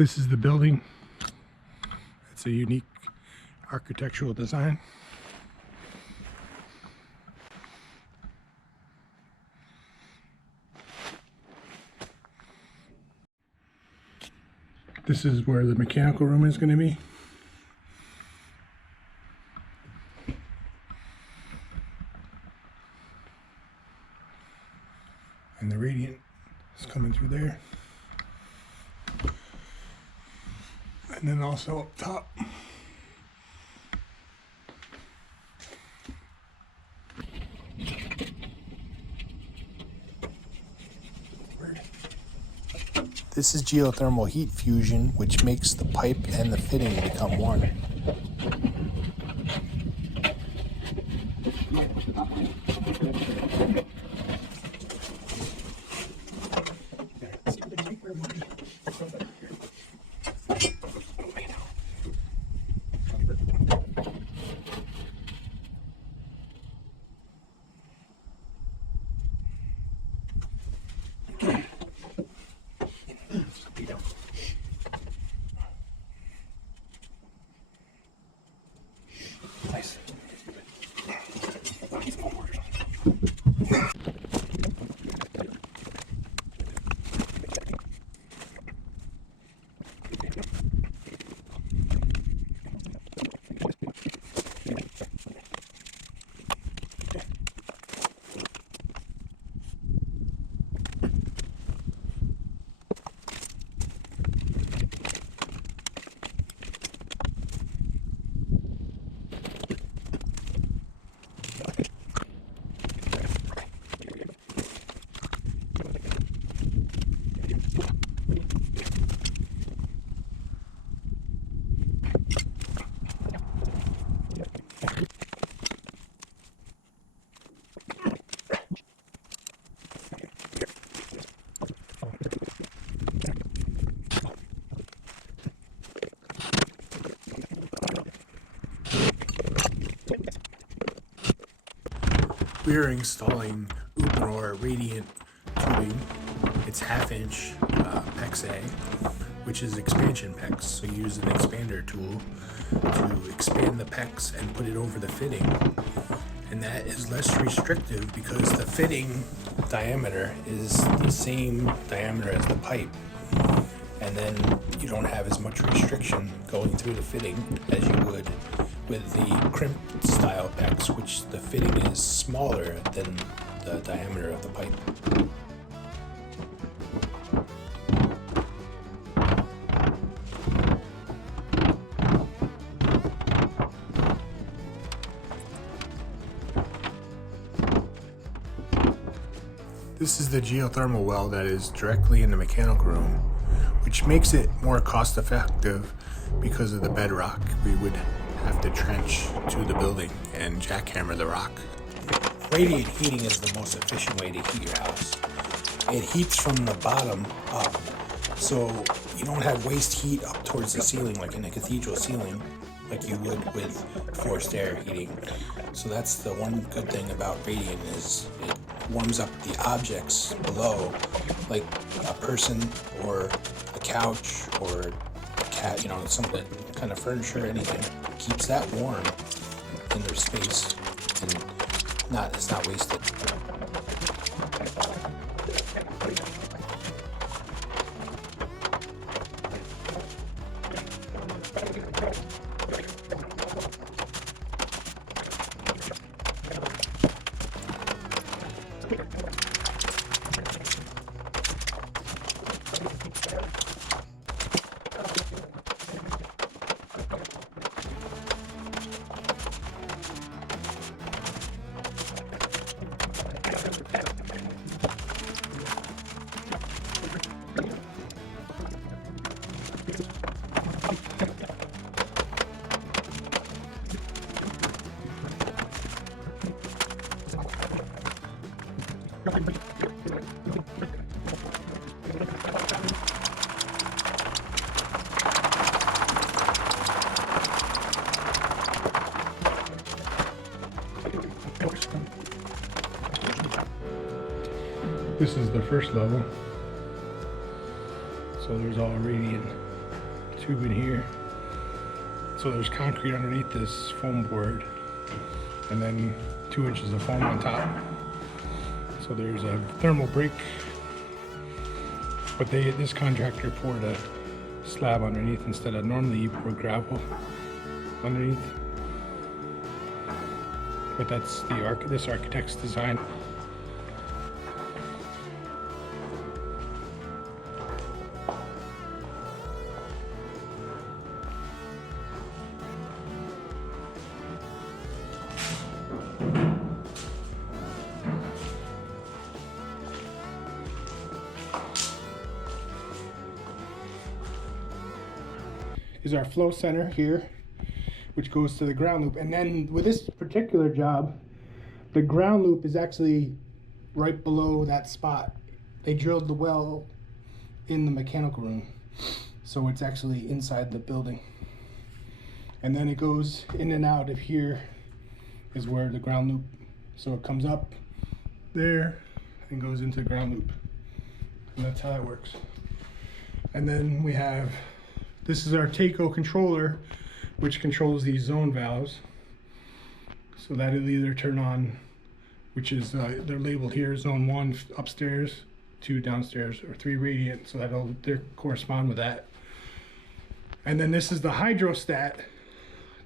This is the building. It's a unique architectural design. This is where the mechanical room is going to be. And the radiant is coming through there. And then also up top. This is geothermal heat fusion, which makes the pipe and the fitting become one. Nice. We are installing Uponor radiant tubing. It's 1/2 inch PEX A, which is expansion PEX. So you use an expander tool to expand the PEX and put it over the fitting. And that is less restrictive because the fitting diameter is the same diameter as the pipe. And then you don't have as much restriction going through the fitting as you would with the crimp style PEX, which the fitting is smaller than the diameter of the pipe. This is the geothermal well that is directly in the mechanical room, which makes it more cost effective because of the bedrock. We would have to trench to the building and jackhammer the rock. Radiant heating is the most efficient way to heat your house. It heats from the bottom up, so you don't have waste heat up towards the ceiling like in a cathedral ceiling like you would with forced air heating. So that's the one good thing about radiant, is it warms up the objects below, like a person or a couch or a cat, some of the kind of furniture, anything. Keeps that warm in their space and it's not wasted. This is the first level, so there's all radiant tube in here. So there's concrete underneath this foam board, and then 2 inches of foam on top. So there's a thermal break, but this contractor poured a slab underneath instead of normally you pour gravel underneath. But that's this architect's design. Is our flow center here, which goes to the ground loop. And then with this particular job, the ground loop is actually right below that spot. They drilled the well in the mechanical room, so it's actually inside the building. And then it goes in and out of here is where the ground loop, so it comes up there and goes into the ground loop. And that's how that works. And then we have, this is our TACO controller, which controls these zone valves. So that it'll either turn on, which is, they're labeled here, zone 1 upstairs, 2 downstairs, or 3 radiant, so that'll correspond with that. And then this is the hydrostat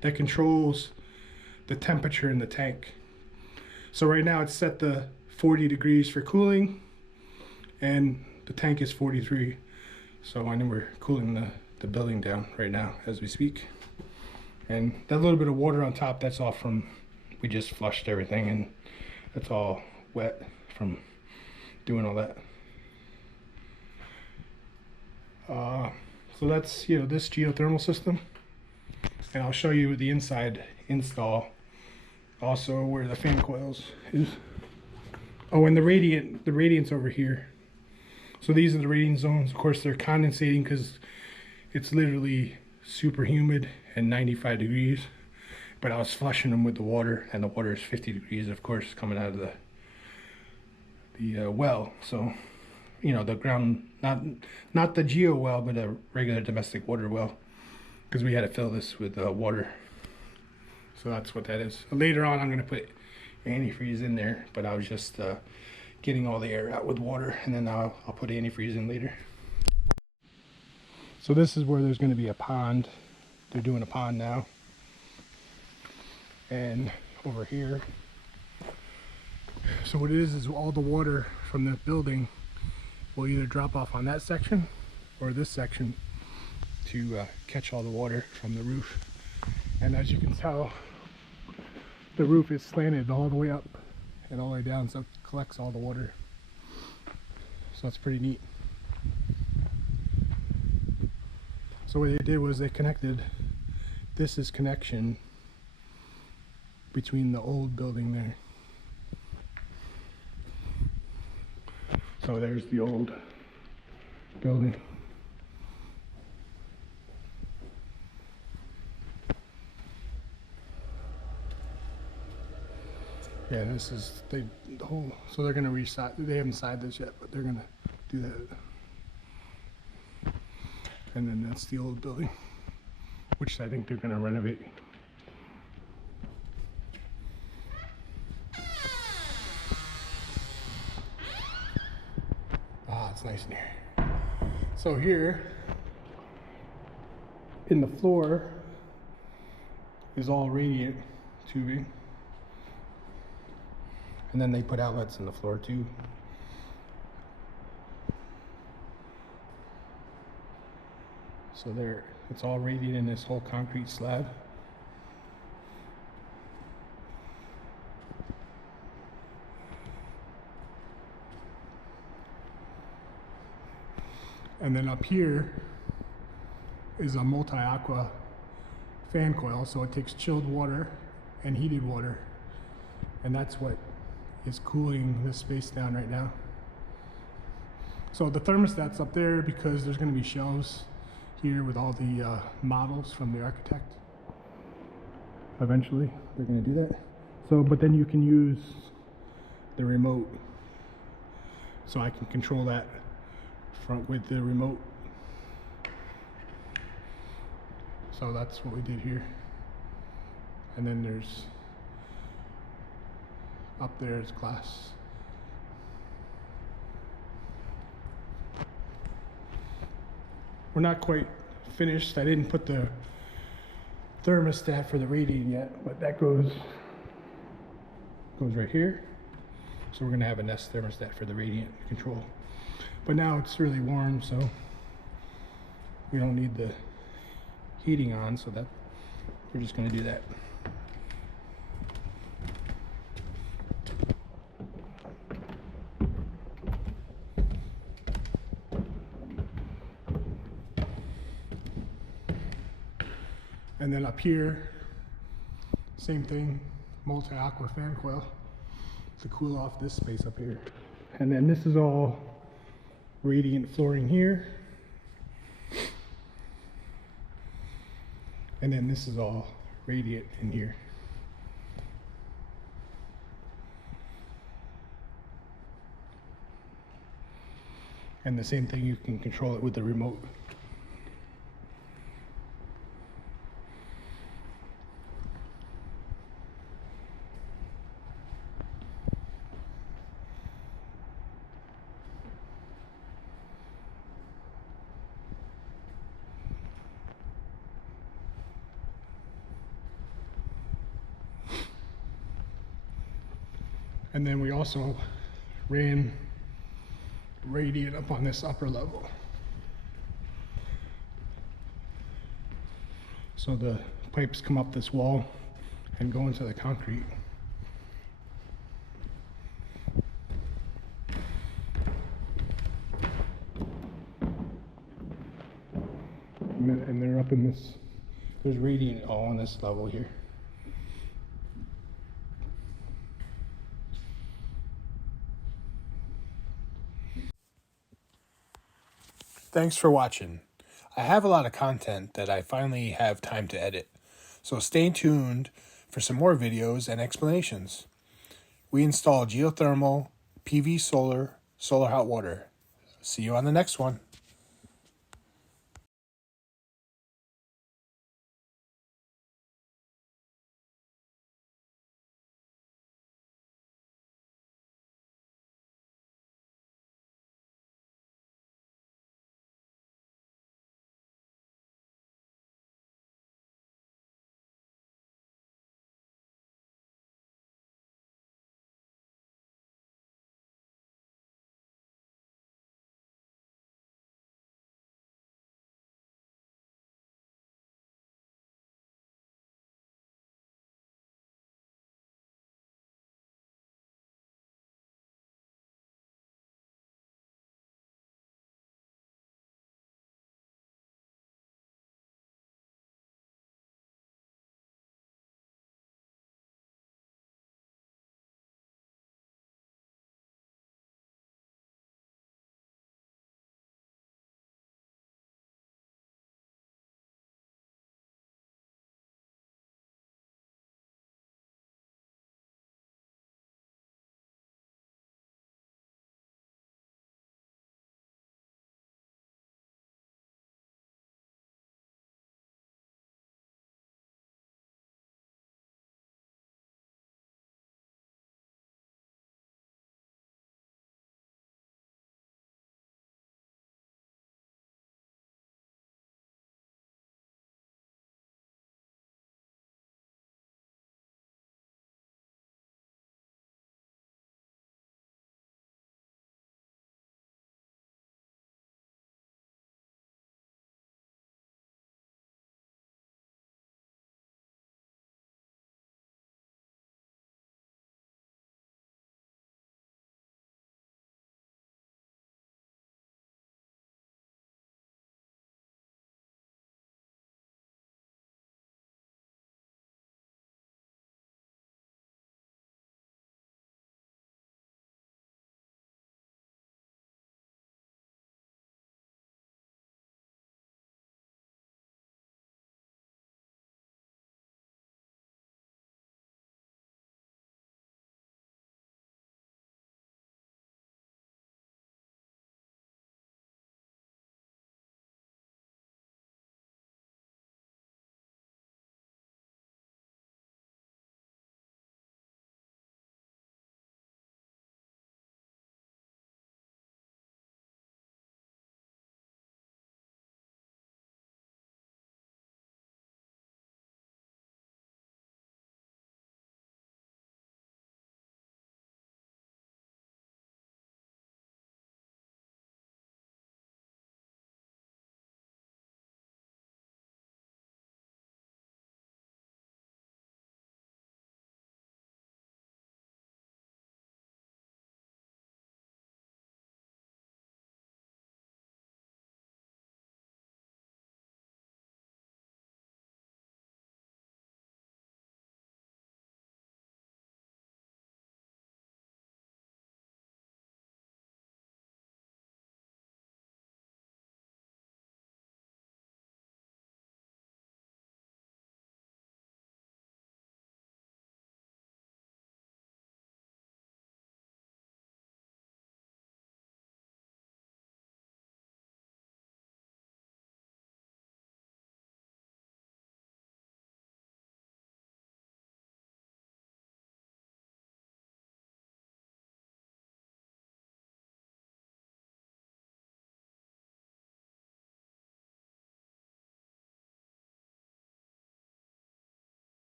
that controls the temperature in the tank. So right now it's set to 40 degrees for cooling, and the tank is 43. So I know we're cooling the building down right now as we speak. And that little bit of water on top, that's all from, we just flushed everything, and that's all wet from doing all that. So that's, you know, this geothermal system. And I'll show you the inside install, also where the fan coils is. Oh, and the radiant's over here. So these are the radiant zones. Of course, they're condensating because it's literally super humid and 95 degrees. But I was flushing them with the water, and the water is 50 degrees, of course, coming out of the well. So, you know, the ground, not the geo well, but a regular domestic water well, because we had to fill this with water. So that's what that is. Later on, I'm going to put antifreeze in there, but I was just getting all the air out with water, and then I'll put antifreeze in later. So this is where there's going to be a pond. They're doing a pond now. And over here, so what it is all the water from the building will either drop off on that section or this section to catch all the water from the roof. And as you can tell, the roof is slanted all the way up and all the way down, so it collects all the water. So that's pretty neat. So what they did was they connected, this is connection between the old building there. So there's the old building. Yeah, this is the whole, so they're gonna reside, they haven't sided this yet, but they're gonna do that. And then that's the old building, which I think they're gonna renovate. Ah, it's nice in here. So here, in the floor, is all radiant tubing. And then they put outlets in the floor too. So there, it's all radiant in this whole concrete slab. And then up here is a multi-aqua fan coil, so it takes chilled water and heated water, and that's what is cooling this space down right now. So the thermostat's up there because there's going to be shelves here with all the models from the architect. Eventually they're going to do that. So, but then you can use the remote, so I can control that with the remote. So that's what we did here. And then there's, up there is glass. We're not quite finished. I didn't put the thermostat for the radiant yet, but that goes right here. So we're gonna have a Nest thermostat for the radiant control. But now it's really warm, so we don't need the heating on, so that we're just gonna do that. And then up here, same thing, multi-aqua fan coil to cool off this space up here. And then this is all radiant flooring here. And then this is all radiant in here. And the same thing, you can control it with the remote. And then we also ran radiant up on this upper level. So the pipes come up this wall and go into the concrete. And they're up in this, there's radiant all on this level here. Thanks for watching. I have a lot of content that I finally have time to edit, so stay tuned for some more videos and explanations. We install geothermal, PV solar, solar hot water. See you on the next one.